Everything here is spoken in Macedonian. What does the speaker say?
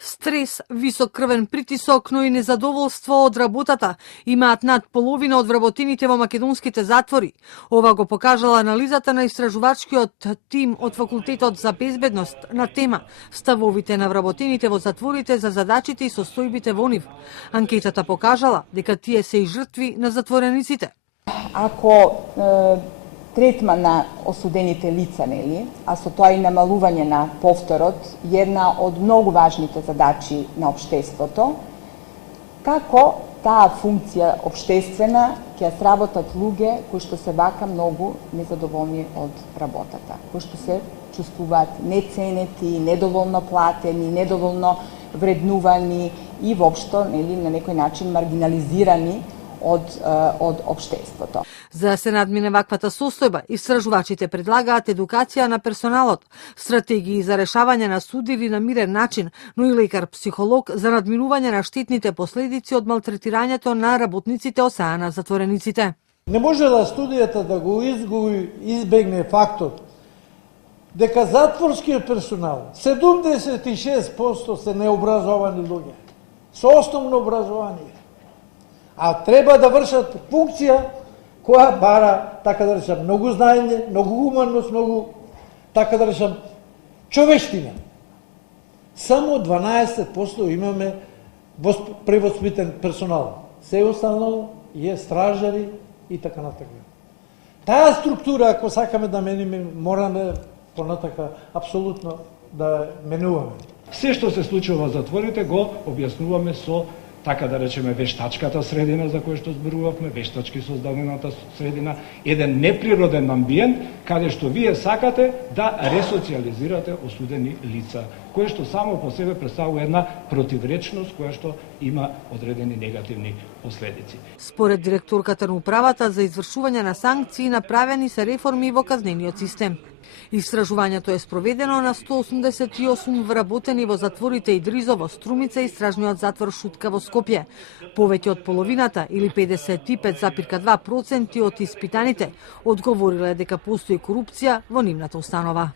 Стрес, висок крвен притисок, но и незадоволство од работата имаат над половина од вработените во македонските затвори. Ова го покажала анализата на истражувачкиот тим од Факултетот за безбедност на тема ставовите на вработените во затворите за задачите и состојбите во нив. Анкетата покажала дека тие се и жртви на затворениците. Ако третман на осудените лица, нели, а со тоа и намалување на повторот, една од многу важните задачи на општеството, како таа функција општествена ќе ја сработат луѓе кои што се вака многу незадоволни од работата, кои што се чувствуваат неценети, недоволно платени, недоволно вреднувани и воопшто, нели, на некој начин маргинализирани од општеството. За да се надмине ваквата состојба, истражувачите предлагаат едукација на персоналот, стратегии за решавање на судиви на мирен начин, но и лекар-психолог за надминување на штетните последици од малтретирањето на работниците од страна на затворениците. Не може да студијата да го избегне фактот дека затворскиот персонал 76% се необразовани луѓе со основно образование, а треба да вршат функција која бара, така да речам, многу знаење, многу хуманност, многу, така да речам, човештина. Само 12% имаме превоспитен персонал. Се останало е стражари и така натака. Таа структура, ако сакаме да мениме, мораме понатака апсолутно да менуваме. Се што се случува во затворите го објаснуваме со, така да речеме, вештачката средина за која што зборувавме, вештачки создадената средина, еден неприроден амбиент каде што вие сакате да ресоциализирате осудени лица, кое што само по себе представува една противречност која што има одредени негативни последици. Според директорката на управата за извршување на санкции, направени се реформи во казнениот систем. Истражувањето е спроведено на 188 вработени во затворите Идризо во Струмица и стражниот затвор Шутка во Скопје. Повеќе од половината или 55,2% од испитаните одговориле дека постои корупција во нивната установа.